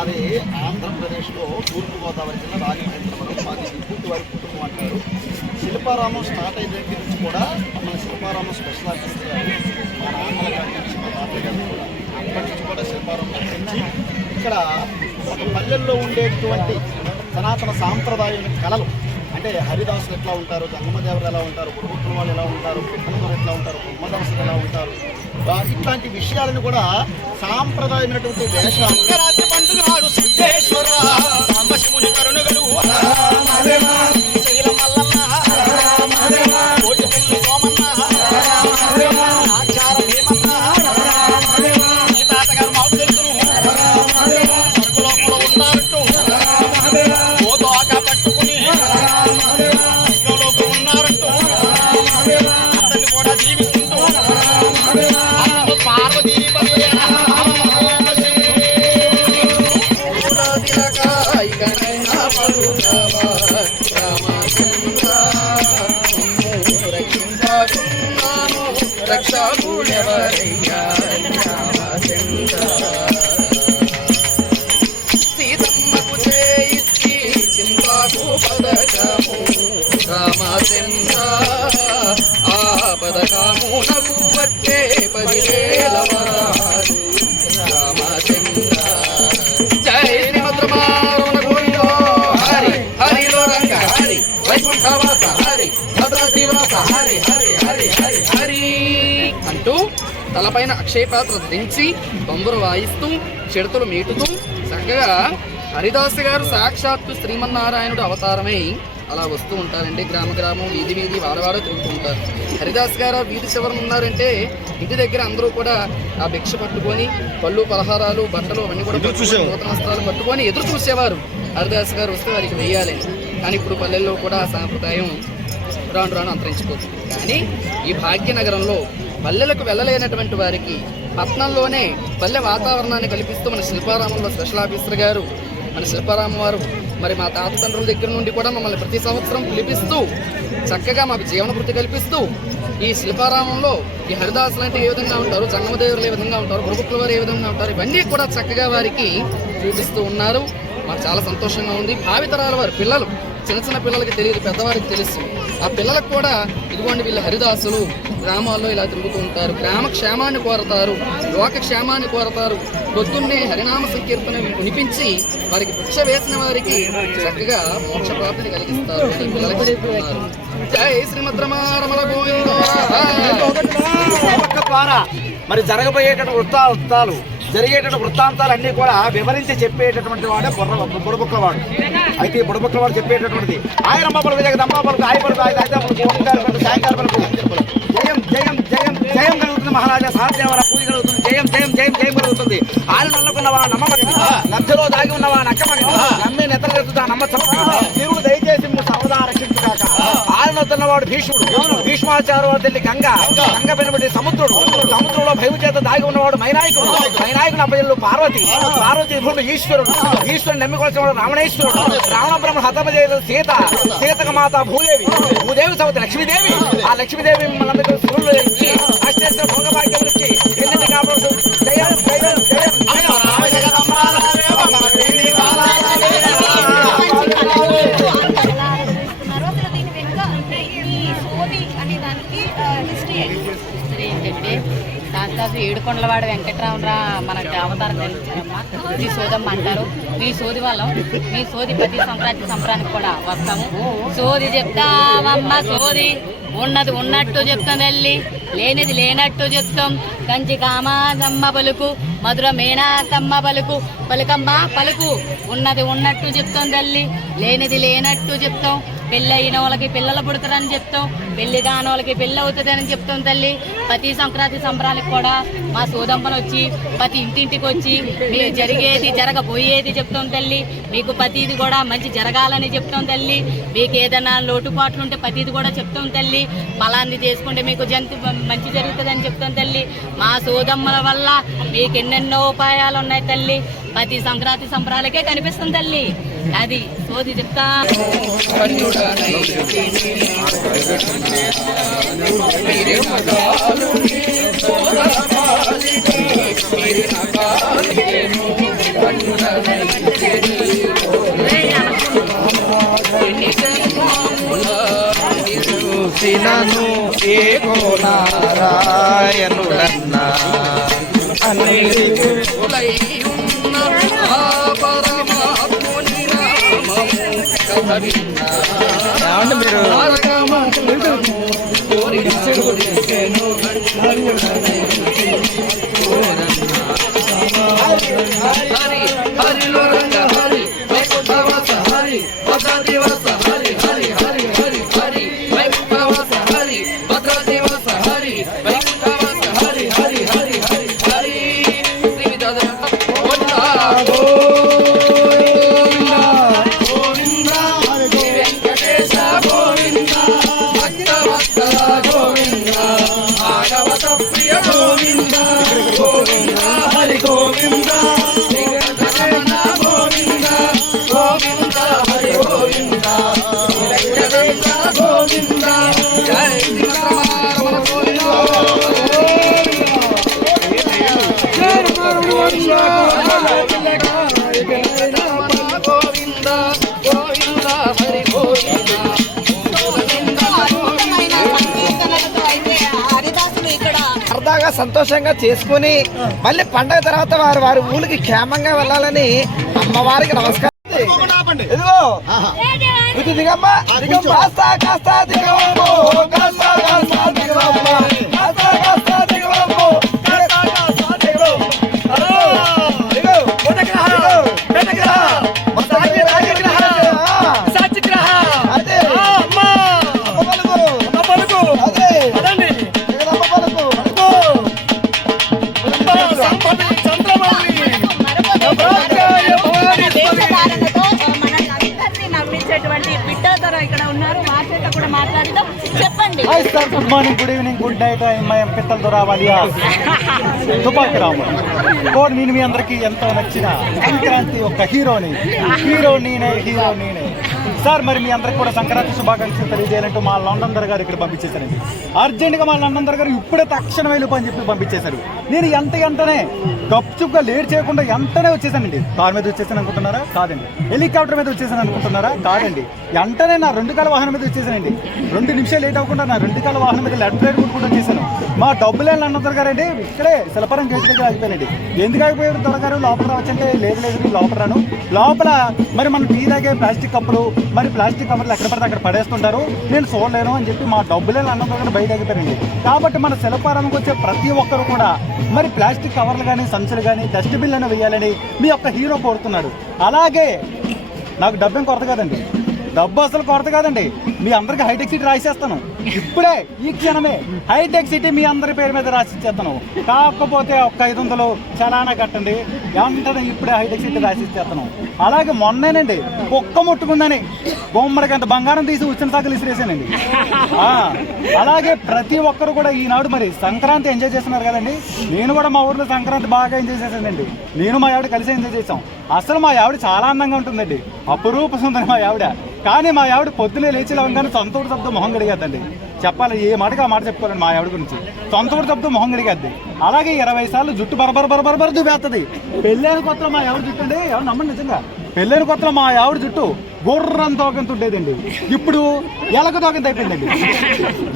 మాది ఆంధ్రప్రదేశ్లో తూర్పుగోదావరి జిల్లా రాజమహేంద్రవరం. మాది విభూతి వారి కుటుంబం అంటారు. శిల్పారామం స్టార్ట్ అయిన దగ్గర నుంచి కూడా మన శిల్పారామం స్పెషల్ ఆర్టిస్ట్ గారు మా నాన్నల గారి నుంచి మా తాతయ్య గారు కూడా అప్పటి నుంచి కూడా శిల్పారామం నుంచి ఇక్కడ ఒక పల్లెల్లో ఉండేటువంటి సనాతన సాంప్రదాయ కళలు అంటే హరిదాసులు ఎట్లా ఉంటారు, జంగమదేవరు ఎలా ఉంటారు, బుడబుక్కల వాళ్ళు ఎలా ఉంటారు, పిక్కలదొర ఎట్లా ఉంటారు, బ్రహ్మదాసులు ఎలా ఉంటారు, ఇట్లాంటి విషయాలను కూడా సాంప్రదాయమైనటువంటి వేషాలు సీతమ్మకు చేయిస్తి చింతాకు పదకము రామచంద్ర ఆ పదకము నగు వచ్చే 10,000 వరాలు రామచంద్ర. జై శ్రీమద్రమారమణ గోవిందో హరి హరిలో రంగ హరి వైకుంఠవాస హరి భద్రశ్రీవాస హరి హరి హరి హరి హరి అంటూ తలపైన అక్షయ పాత్ర దించి బొంబురు వాయిస్తూ చిడతలు మీటుతూ చక్కగా హరిదాసు గారు సాక్షాత్తు శ్రీమన్నారాయణుడు అవతారమై అలా వస్తూ ఉంటారండి. గ్రామ గ్రామం వీధి వీధి వాడవాడ తిరుగుతూ ఉంటారు. హరిదాస్ గారు వీధి చివరన ఉన్నారంటే ఇంటి దగ్గర అందరూ కూడా ఆ భిక్ష పట్టుకొని పళ్ళు పలహారాలు బట్టలు అవన్నీ కూడా నూతన వస్త్రాలు పట్టుకొని ఎదురు చూసేవారు హరిదాస్ గారు వస్తే వారికి వెయ్యాలని. కానీ ఇప్పుడు పల్లెల్లో కూడా ఆ సాంప్రదాయం రాను రాను అంతరించిపోతుంది. కానీ ఈ భాగ్యనగరంలో పల్లెలకు వెళ్ళలేనటువంటి వారికి పట్నంలోనే పల్లె వాతావరణాన్ని కల్పిస్తూ మన శిల్పారామంలో స్పెషల్ ఆఫీసర్ గారు మన శిల్పారామం వారు మరి మా తాత తండ్రుల దగ్గర నుండి కూడా మమ్మల్ని ప్రతి సంవత్సరం పిలిపిస్తూ చక్కగా మాకు జీవన వృత్తి కల్పిస్తూ ఈ శిల్పారామంలో ఈ హరిదాసులు అంటే ఏ విధంగా ఉంటారు, జంగమదేవులు ఏ విధంగా ఉంటారు, బుడబుక్కల వారు ఏ విధంగా ఉంటారు, ఇవన్నీ కూడా చక్కగా వారికి చూపిస్తూ ఉన్నారు. మాకు చాలా సంతోషంగా ఉంది. భావితరాల వారు పిల్లలు చిన్న చిన్న పిల్లలకి తెలియదు, పెద్దవారికి తెలుసు. ఆ పిల్లలకు కూడా ఇదిగోండి వీళ్ళు హరిదాసులు గ్రామాల్లో ఇలా తిరుగుతూ ఉంటారు, గ్రామ క్షేమాన్ని కోరతారు, లోక క్షేమాన్ని కోరతారు. పొద్దున్నే హరినామ సంకీర్తన వినిపించి వారికి భిక్ష వేసిన వారికి చక్కగా మోక్ష ప్రాప్తిని కలిగిస్తారు పిల్లలకి చెప్తున్నారు. జై శ్రీమద్రమారమణ గోవిందో. మరి జరగబోయేటువంటి వృత్తాలు జరిగేటువంటి వృత్తాంతాలు అన్నీ కూడా వివరించి చెప్పేటటువంటి వాడే బుడబుక్కలవాడు. అయితే ఈ బుడబుక్కలవాడు చెప్పేటటువంటిది ఆయన అమ్మపలకు జగదమ్మపలకు ఆయపలకు ఆయపలకు ఓంకారపలకు సాయంకాలపలకు జయం జయం జయం జయం కలుగుతుంది. మహారాజా సాధ్యవర పూజ కలుగుతుంది. జయం జయం జయం జయం కలుగుతుంది. ఆయన నల్లకున్నవా నమ్మమని నద్దలో దాగి ఉన్నవా నక్కమని నమ్మి నెత్తలుతా నమ్మచ్చ దేవుడు దయచేసి సర్వదా రక్షించుగాక. ఆయన వద్దన్నవాడు భీష్ముడు, భీష్మాచార్య తల్లి గంగ, గంగ వెనుబడి సముద్రుడు, సముద్రంలో భైవు చేత దాగి ఉన్నవాడు మైనాయకుడు, మైనాయకుని అప్పజల్లు పార్వతి, పార్వతి భూమి ఈశ్వరుడు, ఈశ్వరుని నమ్మికొలిసిన వాడు రావణేశ్వరుడు, రావణ బ్రహ్మ హతమ చేయలేదు సీత, సీతక మాత భూదేవి, భూదేవి సవతి లక్ష్మీదేవి, ఆ లక్ష్మీదేవి మనందరూ శివులు అష్టేశ్వర భోగభాగ్యం నుంచి ఎన్నింటి కాపాడు. జయం జయం జయం ఏంటంటే శాస్త్రాలు ఏడుకొండలవాడు వెంకటరామరా మనకి అవతారం తెలుస్తారమ్మా. ఈ సోదమ్మ అంటారు. మీ సోది వాళ్ళం, మీ సోది ప్రతి సంక్రాంతికి కూడా వస్తాము. సోది చెప్తామమ్మ, సోది ఉన్నది ఉన్నట్టు చెప్తాం తల్లి, లేనిది లేనట్టు చెప్తాం. కంచి కామాదమ్మ పలుకు, మధుర మేనాతమ్మ పలుకు, పలుకమ్మ పలుకు. ఉన్నది ఉన్నట్టు చెప్తాం తల్లి, లేనిది లేనట్టు చెప్తాం. పెళ్ళి అయిన వాళ్ళకి పిల్లలు పుడతారని చెప్తాం, పెళ్లి కాని వాళ్ళకి పెళ్ళి అవుతుందని చెప్తాం తల్లి. ప్రతి సంక్రాంతి సంబరాలకు కూడా మా సోదమ్మను వచ్చి ప్రతి ఇంటింటికి వచ్చి మీరు జరిగేది జరగబోయేది చెప్తాం తల్లి. మీకు ప్రతిది కూడా మంచి జరగాలని చెప్తాం తల్లి. మీకు ఏదైనా లోటుపాట్లు ఉంటే ప్రతిది కూడా చెప్తాం తల్లి. ఫలాన్ని చేసుకుంటే మీకు మంచి జరుగుతుందని చెప్తాం తల్లి. మా సోదమ్మల వల్ల మీకు ఎన్నెన్నో ఉపాయాలు ఉన్నాయి తల్లి. ప్రతి సంక్రాంతి సంబరాలకే కనిపిస్తుంది తల్లి. అది సోది చెప్తా. మీరు నారాయణుడన్నా అన్నిటిలై ఉన్న ఆ పరమాత్ముని నామము కథ విన్నా మీరు హరి హరిలో రంగ హరి వైకుంఠవాస హరి భద్రదివస హరి హరి హరి హరి హరి వైకుంఠవాస హరి భద్రదివస హరి వైకుంఠవాస హరి హరి హరి హరి హరి త్రివిధ గోవింద వెంకటేశ గోవింద భక్తవత్సల గోవింద భాగవత ప్రియ గోవింద గోవింద హరి గోవింద శ్రీకృష్ణ గోవింద గోవింద హరి గోవింద వెంకటేశ గోవింద జయ శ్రీరమణ గోవింద గోవింద గోవింద హరి గోవింద సరదాగా సంతోషంగా చేసుకుని మళ్ళీ పండగ తర్వాత వారు వారి ఊరికి క్షేమంగా వెళ్ళాలని అమ్మవారికి నమస్కారం. ఇదిగో ఇది దిగమ్మా, కాస్త కాస్త దిగవమ్మో, కాస్త కాస్త దిగవమ్మా, కాస్త కాస్త దిగవమ్మో, కాస్త కాస్త దిగవు. దిగు, దిగు, సాచిగ్రహ, అదే అమ్మ పలుకు, అదే జగదమ్మ పలుకు, ఇక్కడ ఉన్నారు, మాట్లాడట కూడా మాట్లాడదాం. చెప్పండి. Hi sir, good morning, good evening, good night. I'm Pittala దొరావాలి తుపాకి రాము. కోడ్ నేను మీ అందరికీ ఎంతో నచ్చిన సంక్రాంతి ఒక హీరో నేనే సార్. మరి మీ అందరికి కూడా సంక్రాంతి శుభాకాంక్షలు తెలియజేయాలంటూ మా లండన్ దర్ గారు ఇక్కడ పంపించేశారండి. అర్జెంట్గా మా లండన్ దర్ గారు ఇప్పుడే తక్షణం వెళ్ళిపో అని చెప్పి పంపించేశారు. నేను వెంటనే గప్చుప్గా లేట్ చేయకుండా వెంటనే వచ్చేసానండి. కార్ మీద వచ్చేసాను అనుకుంటున్నారా? కాదండి. హెలికాప్టర్ మీద వచ్చేసాను అనుకుంటున్నారా? కాదండి. వెంటనే నా 2 కాళ్ళ వాహనం మీద వచ్చేసానండి. 2 నిమిషాలు లేట్ అవ్వకుండా నా 2 కాళ్ళ వాహనం మీద లెఫ్ట్ రైట్ కూడా వచ్చేసాను. మా డబ్బులే లండన్ దర్ గారండి ఇక్కడే శిల్పారం చేసి దగ్గర ఆగిపోయానండి. ఎందుకు ఆగిపోయారు దొరగారు? లోపల రావచ్చంటే లేదు లోపల రాను. లోపల మరి మనం టీ తాగే ప్లాస్టిక్ కప్పులు, మరి ప్లాస్టిక్ కవర్లు ఎక్కడ పడితే అక్కడ పడేస్తుంటారు, నేను చూడలేను అని చెప్పి మా డబ్బులే లండన్ దగ్గర బయట ఆగిపోయారండి. కాబట్టి మన శిల్పారానికి వచ్చే ప్రతి ఒక్కరు కూడా మరి ప్లాస్టిక్ కవర్లు కానీ సంచులు కానీ డస్ట్బిన్ అని వేయాలని మీ యొక్క హీరో కోరుతున్నాడు. అలాగే నాకు డబ్బేం కొరత కాదండి, డబ్బు అసలు కొరత కాదండి. మీ అందరికి హైటెక్ సిటీ రాసేస్తాను ఇప్పుడే, ఈ క్షణమే హైటెక్ సిటీ మీ అందరి పేరు మీద రాసిచ్చేస్తాను. కాకపోతే ఒక్క 500 చలానా కట్టండి, వెంటనే ఇప్పుడే హైటెక్ సిటీ రాసిచ్చేస్తాను. అలాగే మొన్నేనండి కుక్క ముట్టుకుందని బొమ్మడికి అంత బంగారం తీసి ఉచ్చిన సాకులు ఇసిరేసానండి. అలాగే ప్రతి ఒక్కరు కూడా ఈనాడు మరి సంక్రాంతి ఎంజాయ్ చేస్తున్నారు కదండి. నేను కూడా మా ఊర్లో సంక్రాంతి బాగా ఎంజాయ్ చేశానండి. నేను మా ఆవిడ కలిసి ఎంజాయ్ చేసాం. అసలు మా ఆవిడ చాలా అందంగా ఉంటుందండి, అపురూప సుందరి మా ఆవిడ. కానీ మా ఆవిడ పొద్దునే లేచి లేవగానే సొంత ఊరు శబ్దం మొహం గడిగేద్దండి. చెప్పాలి ఏ మాటకి ఆ మాట చెప్పుకోవాలండి. మా ఆవిడ గురించి సొంత ఊరు శబ్దం మొహం గడిగేద్ది. అలాగే 20 సార్లు జుట్టు బరబర దువ్వేస్తుంది. పెళ్ళైన కొత్తలో మా ఆవిడ జుట్టు అండి, ఎవరు నమ్మండి నిజంగా, పెళ్ళైన కొత్తలో మా ఆవిడ జుట్టు గుర్రం తోకంత ఉండేదండి, ఇప్పుడు ఎలక తోకంత అయిపోయిందండి.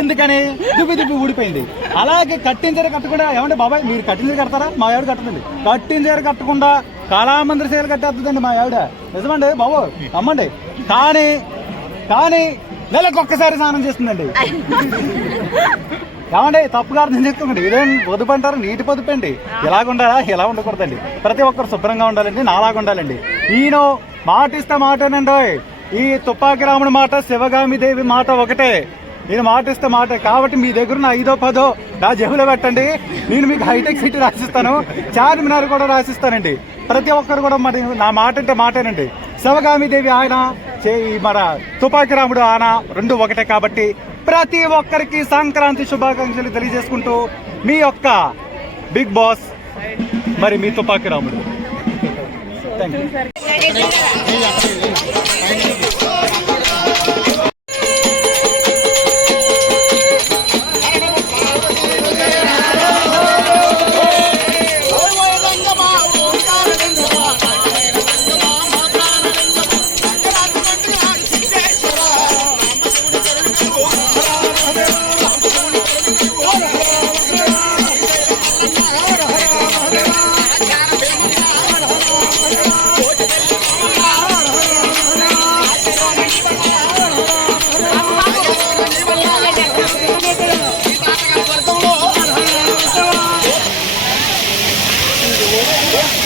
ఎందుకని? దుబ్బి ఊడిపోయింది. అలాగే కట్టించారు కట్టకుండా, ఏమంటే బాబాయ్ మీరు కట్టించారు కడతారా? మా ఆవిడ కట్టదండి. కట్టించారు కట్టకుండా కళామందిర సేలు కట్టేస్తుందండి మా ఆవిడ. నిజమండి బాబు, అమ్మండి. కానీ నెలకు ఒక్కసారి స్నానం చేస్తుందండి. ఏమండి తప్పుగా అర్థం చేసుకోండి. ఇదేం పొదుపు అంటారు? నీటి పొదుపు అండి. ఎలాగుండాలా? ఎలా ఉండకూడదండి. ప్రతి ఒక్కరు శుభ్రంగా ఉండాలండి, నాలాగా ఉండాలండి. ఈయన మాటిస్తే మాటేనండి. ఈ తుపాకి రాముడి మాట, శివగామి దేవి మాట ఒకటే. నేను మాటిస్తే మాట. కాబట్టి మీ దగ్గర నా 5దో 10దో నా జేబులో పెట్టండి. నేను మీకు హైటెక్ సిటీ రాసిస్తాను, చార్మినార్ కూడా రాసిస్తానండి. ప్రతి ఒక్కరు కూడా మరి నా మాట అంటే మాటేనండి. శివగామి దేవి ఆయన, మన తుపాకి రాముడు ఆయన, 2 ఒకటే. కాబట్టి ప్రతి ఒక్కరికి సంక్రాంతి శుభాకాంక్షలు తెలియజేసుకుంటూ మీ యొక్క బిగ్ బాస్ మరి మీ తుపాకి రాముడు. Thank you. ఏంటి